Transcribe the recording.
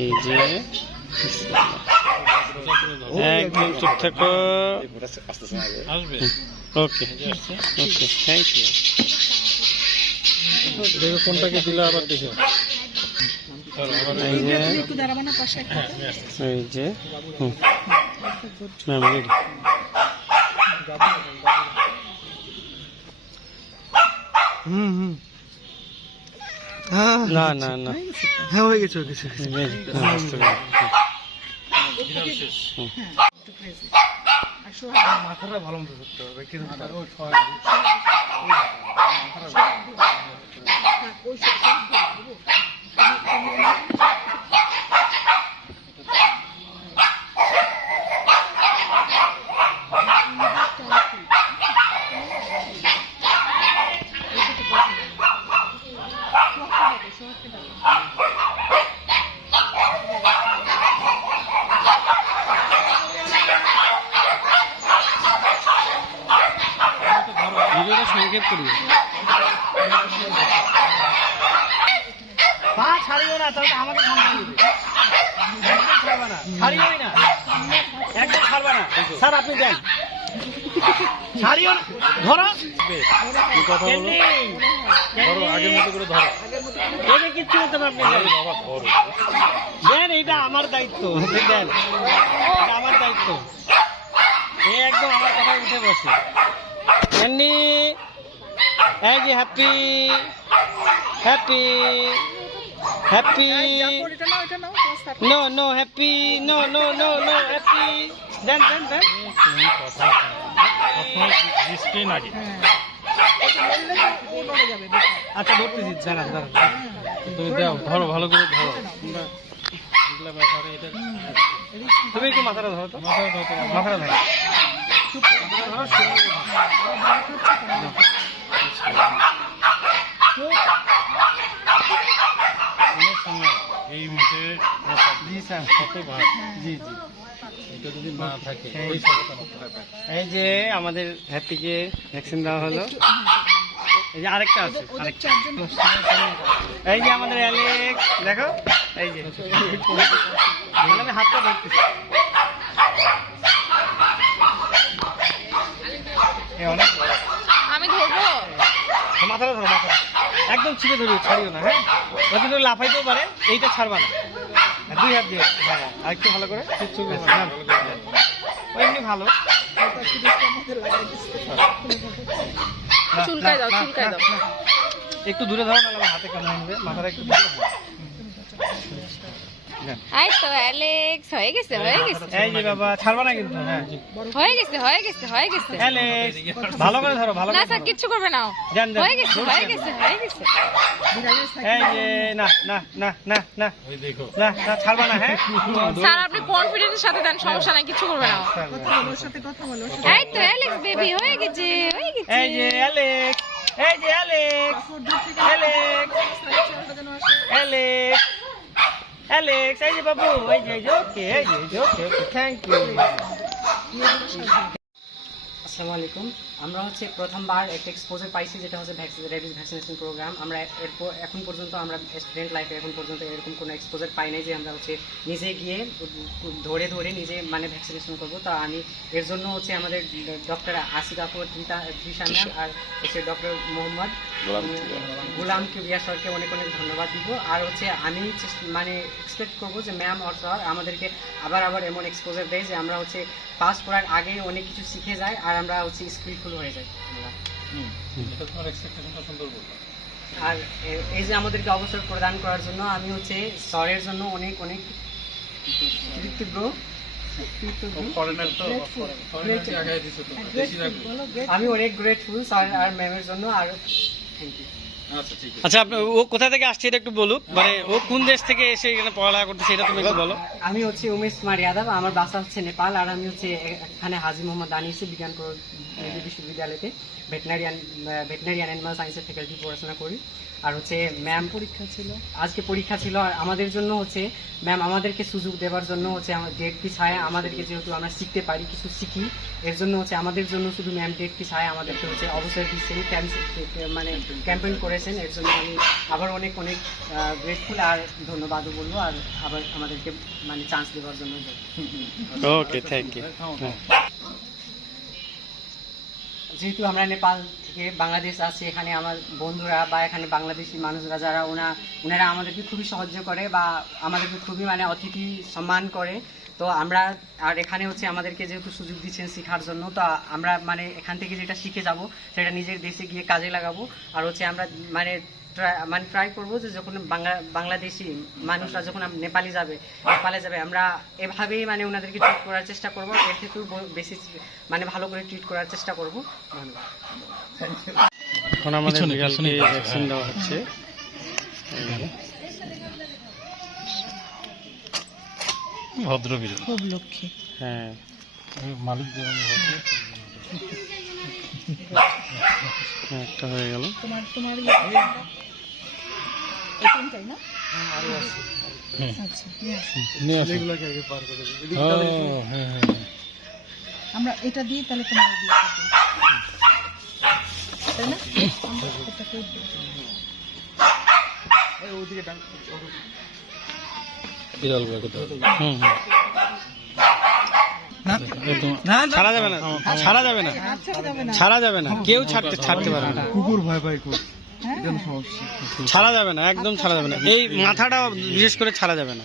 এই যে একদম চুপ থাকো। ওকে ওকে, থ্যাংক ইউ। দেখো কোনটাকে দিলে আবার দেখো। এই যে এই যে ম্যাম রেডি। না না না, হ্যাঁ হয়ে গেছে হয়ে গেছে। মাথাটা ভালো মতো ধরতে হবে কিন্তু ভিডিওটা সংক্ষেপ করি। পা ছাড়িও না, তাহলে আমাকে ছাড়িওই না, একদম ছাড়বা না স্যার, আপনি দেন ছাড়িও না, ধরো আগের মতো করে ধরো, এটা কিচ্ছু হতে পারবে না, দেন, এটা আমার দায়িত্ব, দেন, এটা আমার দায়িত্ব, এই একদম আমার কথায় উঠে বসে। এমনি এই যে happy happy happy, no no happy, no no no no happy, then then then, আচ্ছা ধরতেছি, দাঁড়ান দাঁড়ান, তুমি দাও, ধরো ভালো করে ধরো, তুমি একটু মাথাটা ধরো তো, মাথাটা ধরো, এই মুখে জি স্যার, জি জি, এটা যদি না থাকে এই যে আমাদের হ্যাপিকে ভ্যাকসিন দেওয়া হলো। এই যে আরেকটা আছে, আরেকটা, এই যে আমাদের অ্যালেক্স, দেখো এই যে আমি হাতটা ধরতেছি, অনেক আমি ধরবো, মাথাটা ধরো, মাথা একদম ছিঁড়ে ধরো, ছাড়িও না, হ্যাঁ, ও কিন্তু লাফাইতেও পারে, এইটা ছাড়বা না, দুই হাত দিয়ে, হ্যাঁ আরেকটু ভালো করে, এমনি ভালো, চুলকায় দাও, চুলকায় দাও, একটু দূরে ধরো, না আমার হাতে কামড়ে নেবে, মাথাটা একটু দূরে ধরো। এই তো অ্যালেক্স, হয়ে গেছে, হয়ে গেছে, এই যে বাবা, ছাড়বা না কিন্তু, হ্যাঁ হয়ে গেছে, হয়ে গেছে, হয়ে গেছে, অ্যালেক্স, ভালো করে ধরো, ভালো না করে স্যার ধরো। কিচ্ছু করবে না, দেন, দেন। হয়ে গেছে, হয়ে গেছে, হয়ে গেছে, এই যে না না না না না ওই দেখো না না, ছাড়বা না, হ্যাঁ স্যার আপনি কনফিডেন্সের সাথে দেন, সমস্যা নাই, কিচ্ছু করবে না, এই তো অ্যালেক্স বেবি, হয়ে গেছে, হয়ে গেছে, এই যে অ্যালেক্স, এই যে অ্যালেক্স, অ্যালেক্স, অ্যালেক্স, অ্যালেক্স, এই যে বাবু, এই যে ওকে, এই যে ওকে, ওকে, থ্যাংক ইউ। আসসালামু আলাইকুম। আমরা হচ্ছে প্রথমবার একটা এক্সপোজার পাইছি, যেটা হচ্ছে রেবিস ভ্যাকসিনেশন প্রোগ্রাম। আমরা এখন পর্যন্ত আমরা স্টুডেন্ট লাইফে এখন পর্যন্ত এরকম কোনো এক্সপোজার পাই নাই যে আমরা হচ্ছে নিজে গিয়ে ধরে ধরে নিজে মানে ভ্যাকসিনেশন করবো। তো আমি এর জন্য হচ্ছে আমাদের ডক্টর আসিফ আপুর তৃষা ম্যাম আর হচ্ছে ডক্টর মোহাম্মদ গুলাম কিবরিয়া স্যারকে অনেক অনেক ধন্যবাদ দিব। আর হচ্ছে আমি মানে এক্সপেক্ট করবো যে ম্যাম আর স্যার আমাদেরকে আবার আবার এমন এক্সপোজার দেয় যে আমরা হচ্ছে পাস করার আগে অনেক কিছু শিখে যাই আর আমরা হচ্ছে স্কিলফুল হয়ে যাই। এটা তোমার এক্সপেকটেশনটা সুন্দর বলছো। আর এই যে আমাদেরকে অবসর প্রদান করার জন্য আমি হচ্ছে স্যারের জন্য অনেক অনেক কৃতজ্ঞ। ফরেনার তো ফরেনার জায়গায় দিছো তো বেশি রাখো। আমি অনেক গ্রেটফুল স্যার আর ম্যামের জন্য। আর থ্যাংক ইউ। আচ্ছা ঠিক আছে। আচ্ছা, আপনি ও কোথা থেকে আসছে এটা একটু বলুক, মানে ও কোন দেশ থেকে এসে এখানে পড়ালেখা করতেছে এটা তুমি একটু বলো। আমি হচ্ছে উমেশ কুমার যাদব, আমার বাসা হচ্ছে নেপাল, আর আমি হচ্ছে এখানে হাজি মোহাম্মদ আনিসে বিজ্ঞান অর্থনীতি বিশ্ববিদ্যালয়তে ভেটেনারি অ্যানিমাল সায়েন্সের ফ্যাকাল্টি পড়াশোনা করি। আর হচ্ছে ম্যাম আজকে পরীক্ষা ছিল, আর আমাদের জন্য হচ্ছে ম্যাম আমাদেরকে সুযোগ দেওয়ার জন্য হচ্ছে ডেট পিছায় আমাদেরকে, যেহেতু আমরা শিখতে পারি, কিছু শিখি, এর জন্য হচ্ছে আমাদের জন্য শুধু ম্যাম ডেট পিছায় আমাদেরকে হচ্ছে অবসর দিচ্ছেন, মানে ক্যাম্পেইন করেছেন। এর জন্য আমি আবার অনেক অনেক গ্রেটফুল আর ধন্যবাদও বলবো, আর আবার আমাদেরকে মানে চান্স দেওয়ার জন্য। ওকে, থ্যাংক ইউ। যেহেতু আমরা নেপাল থেকে বাংলাদেশ আছি, এখানে আমার বন্ধুরা বা এখানে বাংলাদেশি মানুষরা যারা ওনারা আমাদেরকে খুবই সাহায্য করে বা আমাদেরকে খুবই মানে অতিথি সম্মান করে। তো আমরা আর এখানে হচ্ছে আমাদেরকে যেহেতু সুযোগ দিচ্ছেন শেখার জন্য, তো আমরা মানে এখান থেকে যেটা শিখে যাব সেটা নিজের দেশে গিয়ে কাজে লাগাবো। আর হচ্ছে আমরা মানে ট্রাই করবো যে যখন বাংলাদেশি মানুষরা যখন নেপালে যাবে আমরা এভাবেই মানে ওনাদেরকে ট্রিট করার চেষ্টা করবো, এর থেকেও বেশি মানে ভালো করে ট্রিট করার চেষ্টা করবো। ধন্যবাদ। এখন আমাদের বিড়ালকে ভ্যাকসিন দেওয়া হচ্ছে। ভদ্র বিড়াল, খুব লক্ষ্মী। হ্যাঁ, মালিক যেমন ভদ্র। একটা হয়ে গেল। তোমার এখানটাই না? আচ্ছা, নিয়ে আসো। আমরা এটা দিই, তাহলে তোমার দিয়ে তাই না? এটাকে ছাড়া যাবে না, ছাড়া যাবে না, ছাড়া যাবে না, কেউ ছাড়তে পারবে না। কুকুর ভয় পায় খুব, ছাড়া যাবে না, একদম ছাড়া যাবে না। এই মাথাটা বিশেষ করে ছাড়া যাবে না।